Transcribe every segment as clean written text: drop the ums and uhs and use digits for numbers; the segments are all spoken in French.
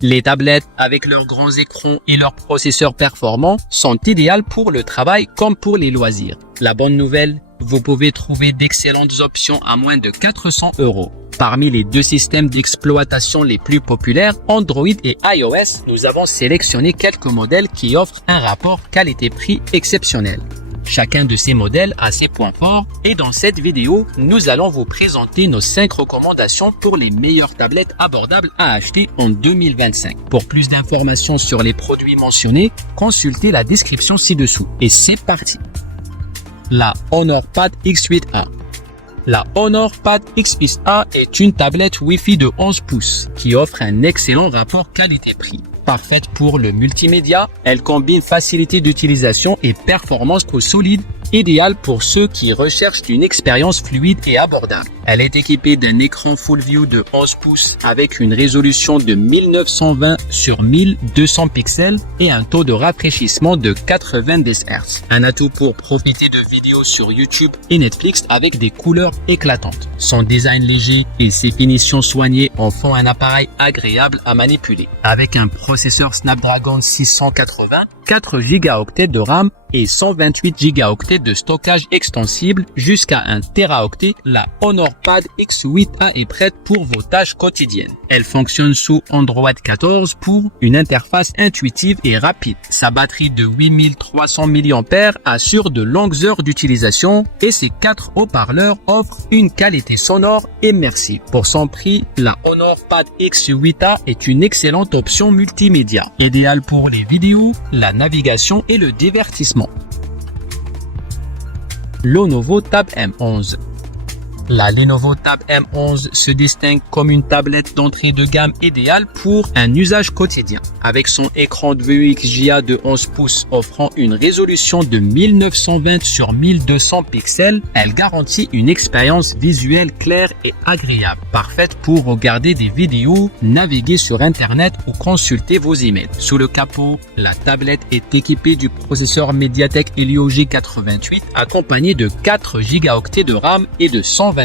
Les tablettes, avec leurs grands écrans et leurs processeurs performants, sont idéales pour le travail comme pour les loisirs. La bonne nouvelle, vous pouvez trouver d'excellentes options à moins de 400 €. Parmi les deux systèmes d'exploitation les plus populaires, Android et iOS, nous avons sélectionné quelques modèles qui offrent un rapport qualité-prix exceptionnel. Chacun de ces modèles a ses points forts et dans cette vidéo, nous allons vous présenter nos 5 recommandations pour les meilleures tablettes abordables à acheter en 2025. Pour plus d'informations sur les produits mentionnés, consultez la description ci-dessous. Et c'est parti! La Honor Pad X8A. La Honor Pad X8A est une tablette Wi-Fi de 11 pouces qui offre un excellent rapport qualité-prix. Parfaite pour le multimédia, elle combine facilité d'utilisation et performance trop solide, idéale pour ceux qui recherchent une expérience fluide et abordable. Elle est équipée d'un écran Full View de 11 pouces avec une résolution de 1920 sur 1200 pixels et un taux de rafraîchissement de 90 Hz. Un atout pour profiter de vidéos sur YouTube et Netflix avec des couleurs éclatantes. Son design léger et ses finitions soignées en font un appareil agréable à manipuler. Avec un processeur Snapdragon 680, 4 Go de RAM et 128 Go de stockage extensible jusqu'à 1 Teraoctet, la Honor Pad X8A est prête pour vos tâches quotidiennes. Elle fonctionne sous Android 14 pour une interface intuitive et rapide. Sa batterie de 8300 mAh assure de longues heures d'utilisation et ses 4 haut-parleurs offrent une qualité sonore immersive. Pour son prix, la Honor Pad X8A est une excellente option multimédia, idéale pour les vidéos, la navigation et le divertissement. Lenovo Tab M11. La Lenovo Tab M11 se distingue comme une tablette d'entrée de gamme idéale pour un usage quotidien. Avec son écran de vue XGA de 11 pouces offrant une résolution de 1920 sur 1200 pixels, elle garantit une expérience visuelle claire et agréable, parfaite pour regarder des vidéos, naviguer sur Internet ou consulter vos emails. Sous le capot, la tablette est équipée du processeur MediaTek Helio G88 accompagné de 4 Go de RAM et de 128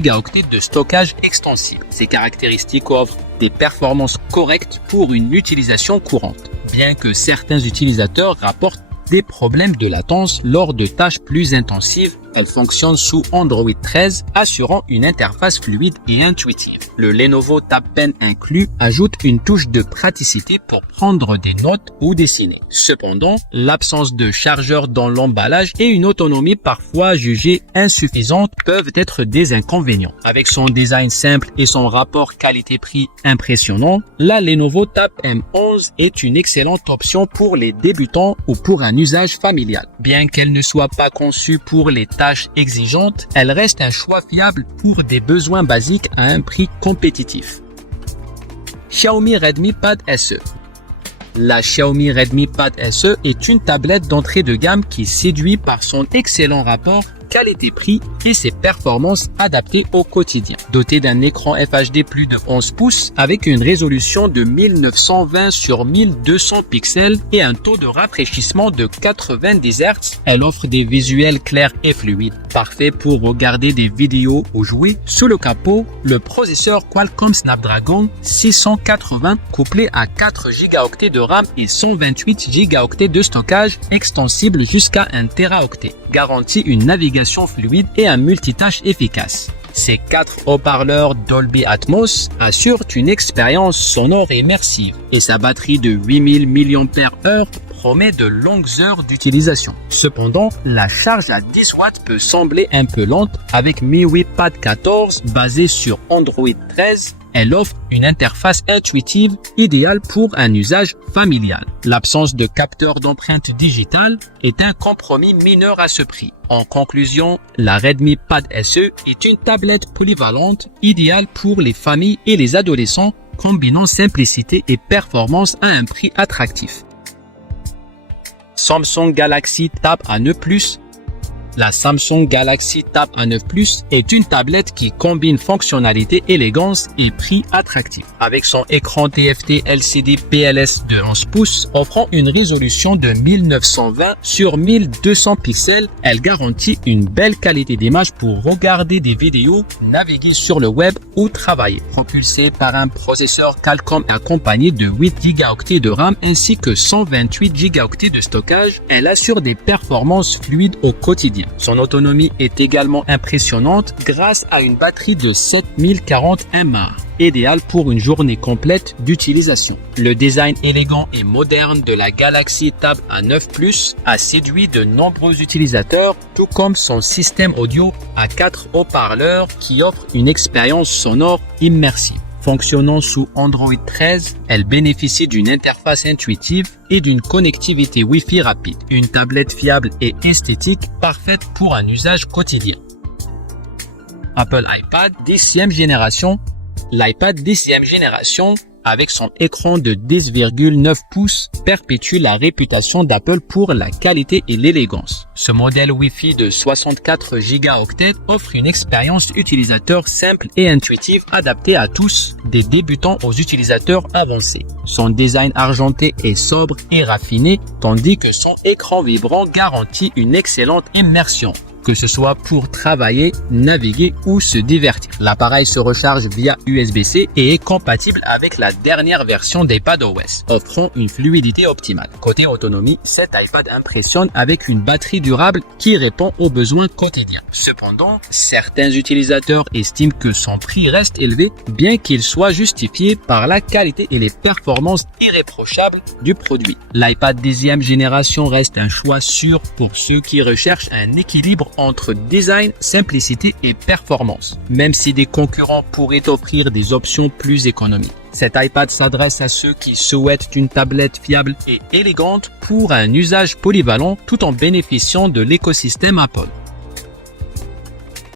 Go de stockage extensible. Ces caractéristiques offrent des performances correctes pour une utilisation courante, bien que certains utilisateurs rapportent des problèmes de latence lors de tâches plus intensives. Elle fonctionne sous Android 13, assurant une interface fluide et intuitive. Le Lenovo Tab Pen inclus ajoute une touche de praticité pour prendre des notes ou dessiner. Cependant, l'absence de chargeur dans l'emballage et une autonomie parfois jugée insuffisante peuvent être des inconvénients. Avec son design simple et son rapport qualité-prix impressionnant, la Lenovo Tab M11 est une excellente option pour les débutants ou pour un usage familial. Bien qu'elle ne soit pas conçue pour les tâches exigeantes, elle reste un choix fiable pour des besoins basiques à un prix compétitif. Xiaomi Redmi Pad SE. La Xiaomi Redmi Pad SE est une tablette d'entrée de gamme qui séduit par son excellent rapport qualité-prix et ses performances adaptées au quotidien. Dotée d'un écran FHD plus de 11 pouces avec une résolution de 1920 sur 1200 pixels et un taux de rafraîchissement de 90 Hz, elle offre des visuels clairs et fluides, parfait pour regarder des vidéos ou jouer. Sous le capot, le processeur Qualcomm Snapdragon 680 couplé à 4 Go de RAM et 128 Go de stockage extensible jusqu'à 1 Teraoctet garantit une navigation fluide et un multitâche efficace. Ces 4 haut-parleurs Dolby Atmos assurent une expérience sonore immersive et sa batterie de 8000 mAh promet de longues heures d'utilisation. Cependant, la charge à 10 watts peut sembler un peu lente. Avec MIUI Pad 14 basé sur Android 13, elle offre une interface intuitive idéale pour un usage familial. L'absence de capteur d'empreinte digitale est un compromis mineur à ce prix. En conclusion, la Redmi Pad SE est une tablette polyvalente idéale pour les familles et les adolescents, combinant simplicité et performance à un prix attractif. Samsung Galaxy Tab A9+. La Samsung Galaxy Tab A9 Plus est une tablette qui combine fonctionnalité, élégance et prix attractif. Avec son écran TFT LCD PLS de 11 pouces, offrant une résolution de 1920 sur 1200 pixels, elle garantit une belle qualité d'image pour regarder des vidéos, naviguer sur le web ou travailler. Propulsée par un processeur Qualcomm accompagné de 8 Go de RAM ainsi que 128 Go de stockage, elle assure des performances fluides au quotidien. Son autonomie est également impressionnante grâce à une batterie de 7040 mAh, idéale pour une journée complète d'utilisation. Le design élégant et moderne de la Galaxy Tab A9 Plus a séduit de nombreux utilisateurs, tout comme son système audio à 4 haut-parleurs qui offre une expérience sonore immersive. Fonctionnant sous Android 13, elle bénéficie d'une interface intuitive et d'une connectivité Wi-Fi rapide. Une tablette fiable et esthétique parfaite pour un usage quotidien. Apple iPad 10e génération. L'iPad 10e génération, avec son écran de 10,9 pouces, perpétue la réputation d'Apple pour la qualité et l'élégance. Ce modèle Wi-Fi de 64 Go offre une expérience utilisateur simple et intuitive adaptée à tous, des débutants aux utilisateurs avancés. Son design argenté est sobre et raffiné, tandis que son écran vibrant garantit une excellente immersion, que ce soit pour travailler, naviguer ou se divertir. L'appareil se recharge via USB-C et est compatible avec la dernière version d'iPadOS, offrant une fluidité optimale. Côté autonomie, cet iPad impressionne avec une batterie durable qui répond aux besoins quotidiens. Cependant, certains utilisateurs estiment que son prix reste élevé, bien qu'il soit justifié par la qualité et les performances irréprochables du produit. L'iPad 10e génération reste un choix sûr pour ceux qui recherchent un équilibre entre design, simplicité et performance, même si des concurrents pourraient offrir des options plus économiques. Cet iPad s'adresse à ceux qui souhaitent une tablette fiable et élégante pour un usage polyvalent tout en bénéficiant de l'écosystème Apple.